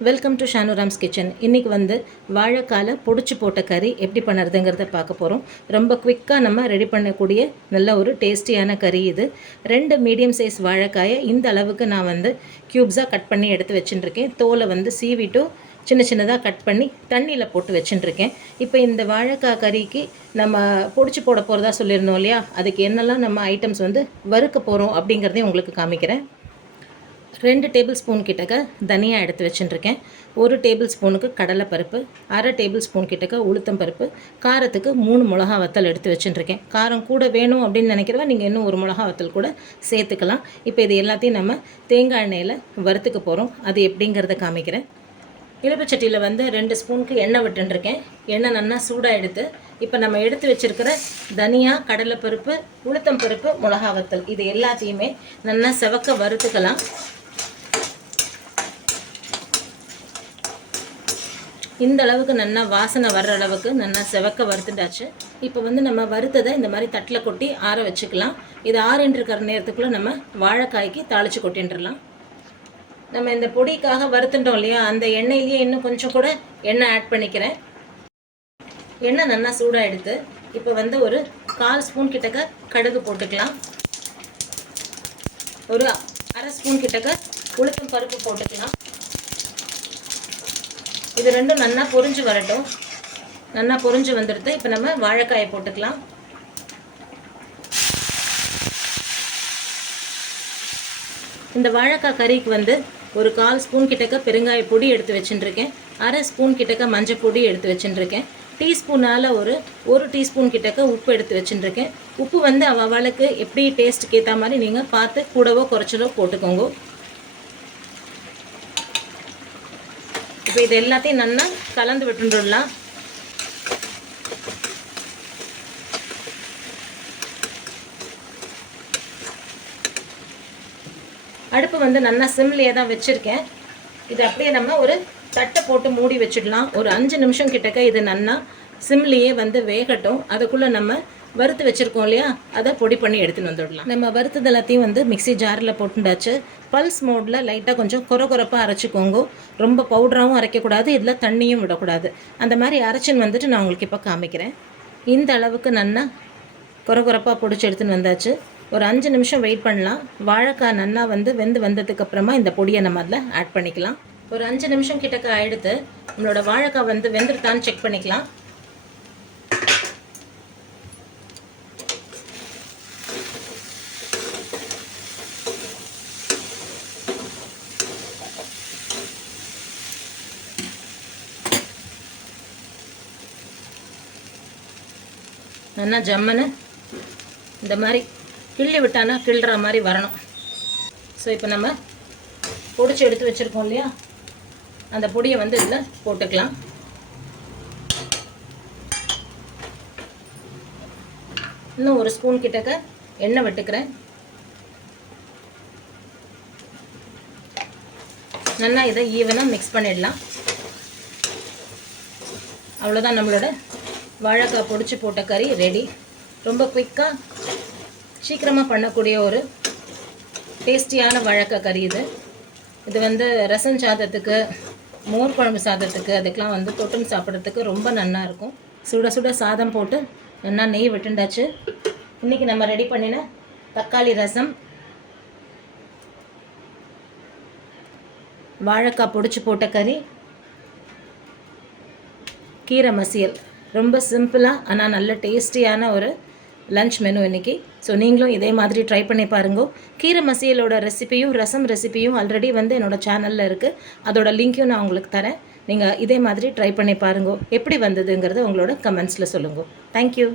Welcome to ஷானுராம்ஸ் kitchen இன்றைக்கி வந்து வாழைக்கால பொடிச்சு போட்ட கறி எப்படி பண்ணுறதுங்கிறத பார்க்க போகிறோம் ரொம்ப குவிக்காக நம்ம ரெடி பண்ணக்கூடிய நல்ல ஒரு டேஸ்டியான கறி இது. ரெண்டு மீடியம் சைஸ் வாழைக்காயை இந்த அளவுக்கு நான் வந்து க்யூப்ஸாக கட் பண்ணி எடுத்து வச்சுட்டுருக்கேன் தோலை வந்து சீவிட்டு சின்ன சின்னதாக கட் பண்ணி தண்ணியில் போட்டு வச்சுட்டுருக்கேன் இப்போ இந்த வாழைக்காய் கறிக்கு நம்ம பொடிச்சு போட போகிறதா சொல்லியிருந்தோம் இல்லையா? அதுக்கு என்னெல்லாம் நம்ம ஐட்டம்ஸ் வந்து வறுக்க போகிறோம் அப்படிங்கிறதையும் உங்களுக்கு காமிக்கிறேன். ரெண்டு டேபிள் ஸ்பூன் கிட்டக்க தனியாக எடுத்து வச்சுட்டுருக்கேன். ஒரு டேபிள் ஸ்பூனுக்கு கடலைப்பருப்பு அரை டேபிள் ஸ்பூன் கிட்டக்க உளுத்தம் பருப்பு காரத்துக்கு மூணு மிளகா வத்தல் எடுத்து வச்சுட்டுருக்கேன். காரம் கூட வேணும் அப்படின்னு நினைக்கிறவா நீங்கள் இன்னும் ஒரு மிளகா வத்தல் கூட சேர்த்துக்கலாம். இப்போ இது எல்லாத்தையும் நம்ம தேங்காய் எண்ணெயில் வறுத்துக்க போகிறோம் அது எப்படிங்கிறத காமிக்கிறேன். இழுப்புச்சட்டியில் வந்து ரெண்டு ஸ்பூனுக்கு எண்ணெய் விட்டுருக்கேன் எண்ணெய் நல்லா சூடாக எடுத்து இப்போ நம்ம எடுத்து வச்சிருக்கிற தனியா கடலைப்பருப்பு உளுத்தம் பருப்பு மிளகா வத்தல் இது எல்லாத்தையுமே நல்லா செவக்க வறுத்துக்கலாம். இந்த அளவுக்கு நல்லா வாசனை வர்ற அளவுக்கு நல்லா செவக்க வறுத்துட்டாச்சு. இப்போ வந்து நம்ம வறுத்ததை இந்த மாதிரி தட்டில் கொட்டி ஆற வச்சுக்கலாம். இது ஆறின்ருக்கிற நேரத்துக்குள்ளே நம்ம வாழைக்காய்க்கு தாளித்து கொட்டின்றலாம் நம்ம இந்த பொடிக்காக வறுத்துட்டோம் இல்லையா? அந்த எண்ணெயிலேயே இன்னும் கொஞ்சம் கூட எண்ணெய் ஆட் பண்ணிக்கிறேன். எண்ணெய் நல்லா சூடாக எடுத்து இப்போ வந்து ஒரு கால் ஸ்பூன் கிட்டக்க கடுகு போட்டுக்கலாம். ஒரு அரை ஸ்பூன் கிட்டக்க உளுத்தம் பருப்பு போட்டுக்கலாம். இது ரெண்டும் நல்லா பொறிஞ்சு வரட்டும். நல்லா பொறிஞ்சு வந்துடுது. இப்போ நம்ம வாழைக்காயை போட்டுக்கலாம். இந்த வாழைக்காய் கறிக்கு வந்து ஒரு கால் ஸ்பூன் கிட்டக்க பெருங்காய பொடி எடுத்து வச்சுட்டுருக்கேன் அரை ஸ்பூன் கிட்டக்க மஞ்சள் பொடி எடுத்து வச்சுட்டுருக்கேன் டீஸ்பூனால் ஒரு ஒரு டீஸ்பூன் கிட்டக்க உப்பு எடுத்து வச்சுட்டுருக்கேன் உப்பு வந்து அவளுக்கு எப்படி டேஸ்ட்டுக்கு ஏற்ற மாதிரி நீங்கள் பார்த்து கூடவோ குறைச்சலோ போட்டுக்கோங்க. இப்போ இது எல்லாத்தையும் நல்லா கலந்து விட்டுடலாம் அடுப்பு வந்து நல்லா சிம்லேயே தான் வச்சுருக்கேன். இது அப்படியே நம்ம ஒரு தட்டை போட்டு மூடி வச்சிடலாம். ஒரு அஞ்சு நிமிஷம் கிட்டக்க இது நல்லா சிம்லேயே வந்து வேகட்டும். அதுக்குள்ளே நம்ம வறுத்து வச்சுருக்கோம் இல்லையா? அதை பொடி பண்ணி எடுத்துன்னு வந்துடலாம். நம்ம வறுத்தது எல்லாத்தையும் வந்து மிக்ஸி ஜாரில் போட்டுண்டாச்சு. பல்ஸ் மோடில் லைட்டாக கொஞ்சம் குறை குறைப்பாக அரைச்சிக்கோங்க. ரொம்ப பவுடராகவும் அரைக்கக்கூடாது இதில் தண்ணியும் விடக்கூடாது. அந்த மாதிரி அரைச்சின்னு வந்துட்டு நான் உங்களுக்கு இப்போ காமிக்கிறேன். இந்த அளவுக்கு நல்லா குறை குறைப்பாக பிடிச்சி எடுத்துன்னு வந்தாச்சு. ஒரு அஞ்சு நிமிஷம் வெயிட் பண்ணலாம். வாழைக்காய் நல்லா வந்து வெந்து வந்ததுக்கு அப்புறமா இந்த பொடியை நம்ம அதில் ஆட் பண்ணிக்கலாம். ஒரு அஞ்சு நிமிஷம் கிட்டக்க எடுத்து நம்மளோட வாழைக்காய் வந்து வெந்துருத்தான்னு செக் பண்ணிக்கலாம். நல்லா ஜம்மனு இந்த மாதிரி கிள்ளி விட்டானா கிள்ளுற மாதிரி வரணும். ஸோ இப்போ நம்ம பொடிச்சு எடுத்து வச்சுருக்கோம் இல்லையா? அந்த பொடியை வந்து இதில் போட்டுக்கலாம். இன்னும் ஒரு ஸ்பூன் கிட்டக்க எண்ணெய் விட்டுக்கிறேன். நல்லா இதை ஈவனாக மிக்ஸ் பண்ணிடலாம். அவ்வளோதான் நம்மளோட வாழைக்காய் பொடிச்சு போட்ட கறி ரெடி ரொம்ப குயிக்காக சீக்கிரமாக பண்ணக்கூடிய ஒரு டேஸ்டியான வாழைக்காய் கறி இது. இது வந்து ரசம் சாதத்துக்கு மோர் குழம்பு சாதத்துக்கு அதுக்கெலாம் வந்து தொட்டும் சாப்பிட்றதுக்கு ரொம்ப நல்லா இருக்கும். சுட சுட சாதம் போட்டு நல்லா நெய் விட்டுண்டாச்சு. இன்றைக்கி நம்ம ரெடி பண்ணின தக்காளி ரசம் வாழைக்காய் பொடிச்சு போட்ட கறி கீரை மசியல். ரொம்ப சிம்பிளாக ஆனால் நல்ல டேஸ்டியான ஒரு லன்ச் மெனு இன்றைக்கி ஸோ நீங்களும் இதே மாதிரி ட்ரை பண்ணி பாருங்க. கீரை மசியலோட ரெசிபியும் ரசம் ரெசிபியும் ஆல்ரெடி வந்து என்னோடய சேனலில் இருக்குது அதோட லிங்க்கையும் நான் உங்களுக்கு தரேன். நீங்கள் இதே மாதிரி ட்ரை பண்ணி பாருங்க. எப்படி வந்ததுங்கிறத உங்களோட கமெண்ட்ஸில் சொல்லுங்கள் தேங்க்யூ